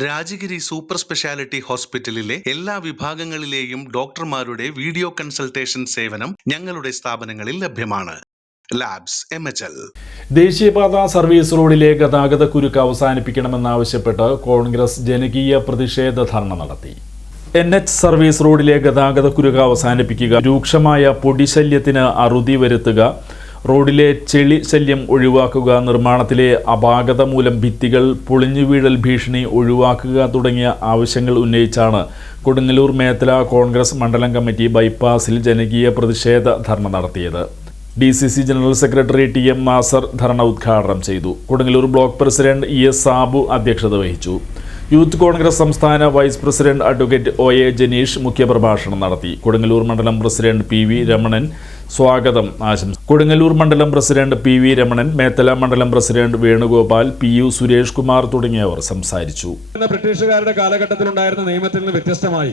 Rajagiri super speciality ഹോസ്പിറ്റലിലെ എല്ലാ വിഭാഗങ്ങളിലെയും ഡോക്ടർമാരുടെ വീഡിയോ കൺസൾട്ടേഷൻ സേവനം ഞങ്ങളുടെ സ്ഥാപനങ്ങളിൽ ലഭ്യമാണ്. ലാബ്സ് ദേശീയപാത സർവീസ് റോഡിലെ ഗതാഗത കുരുക്ക് അവസാനിപ്പിക്കണമെന്നാവശ്യപ്പെട്ട് കോൺഗ്രസ് ജനകീയ പ്രതിഷേധ ധർണ നടത്തി. എൻ എച്ച് സർവീസ് റോഡിലെ ഗതാഗത കുരുക്ക് അവസാനിപ്പിക്കുക രൂക്ഷമായ പൊടിശല്യത്തിന് അറുതി വരുത്തുക റോഡിലെ ചെളി ശല്യം ഒഴിവാക്കുക നിർമ്മാണത്തിലെ അപാകത മൂലം ഭിത്തികൾ പൊളിഞ്ഞു വീഴൽ ഭീഷണി ഒഴിവാക്കുക തുടങ്ങിയ ആവശ്യങ്ങൾ ഉന്നയിച്ചാണ് കൊടുങ്ങല്ലൂർ മേത്തല കോൺഗ്രസ് മണ്ഡലം കമ്മിറ്റി ബൈപ്പാസിൽ ജനകീയ പ്രതിഷേധ ധർണ നടത്തിയത്. D C C general secretary T M Nasar ധർണ ഉദ്ഘാടനം ചെയ്തു. Kodungallur block president E S Sabu അധ്യക്ഷത വഹിച്ചു. യൂത്ത് കോൺഗ്രസ് സംസ്ഥാന vice president advocate O A Janeesh മുഖ്യപ്രഭാഷണം നടത്തി. കൊടുങ്ങല്ലൂർ മണ്ഡലം പ്രസിഡന്റ് പി വി രമണൻ സ്വാഗതം ആശംസ. കൊടുങ്ങല്ലൂർ മണ്ഡലം president P V Ramanan Methala മണ്ഡലം president Venugopal P U Suresh Kumar തുടങ്ങിയവർ സംസാരിച്ചു. ബ്രിട്ടീഷുകാരുടെ കാലഘട്ടത്തിൽ ഉണ്ടായിരുന്ന നിയമത്തിൽ നിന്ന് വ്യത്യസ്തമായി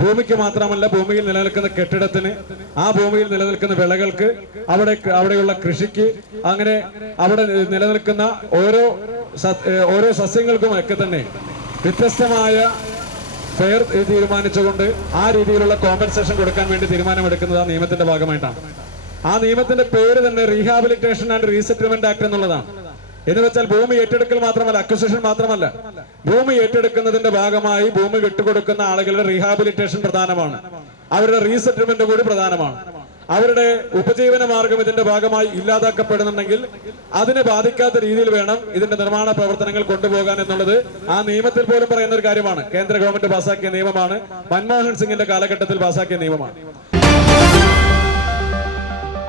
ഭൂമിക്ക് മാത്രമല്ല ഭൂമിയിൽ നിലനിൽക്കുന്ന കെട്ടിടത്തിന് ആ ഭൂമിയിൽ നിലനിൽക്കുന്ന വിളകൾക്ക് അവിടെ അവിടെയുള്ള കൃഷിക്ക് അങ്ങനെ അവിടെ നിലനിൽക്കുന്ന ഓരോ ഓരോ സസ്യങ്ങൾക്കും ഒക്കെ തന്നെ വ്യത്യസ്തമായ ഫെയർ തീരുമാനിച്ചുകൊണ്ട് ആ രീതിയിലുള്ള കോമ്പൻസേഷൻ കൊടുക്കാൻ വേണ്ടി തീരുമാനമെടുക്കുന്നത് ആ നിയമത്തിന്റെ ഭാഗമായിട്ടാണ്. ആ നിയമത്തിന്റെ പേര് തന്നെ റീഹാബിലിറ്റേഷൻ ആൻഡ് റീസെറ്റിൽമെന്റ് ആക്ട് എന്നുള്ളതാണ്. എന്ന് വെച്ചാൽ ഭൂമി ഏറ്റെടുക്കൽ മാത്രമല്ല അക്വസിഷൻ മാത്രമല്ല. ഭൂമി ഏറ്റെടുക്കുന്നതിന്റെ ഭാഗമായി ഭൂമി വിട്ടുകൊടുക്കുന്ന ആളുകളുടെ റീഹാബിലിറ്റേഷൻ പ്രധാനമാണ്. അവരുടെ റീസെറ്റിൽമെന്റ് കൂടി പ്രധാനമാണ്. അവരുടെ ഉപജീവന മാർഗം ഇതിന്റെ ഭാഗമായി ഇല്ലാതാക്കപ്പെടുന്നുണ്ടെങ്കിൽ അതിനെ ബാധിക്കാത്ത രീതിയിൽ വേണം ഇതിന്റെ നിർമ്മാണ പ്രവർത്തനങ്ങൾ കൊണ്ടുപോകാൻ എന്നുള്ളത്. ആ നിയമത്തിൽ പോലും പറയുന്ന ഒരു കാര്യമാണ്. കേന്ദ്ര ഗവൺമെന്റ് പാസാക്കിയ നിയമമാണ്. മൻമോഹൻ സിംഗിന്റെ കാലഘട്ടത്തിൽ പാസാക്കിയ നിയമമാണ്.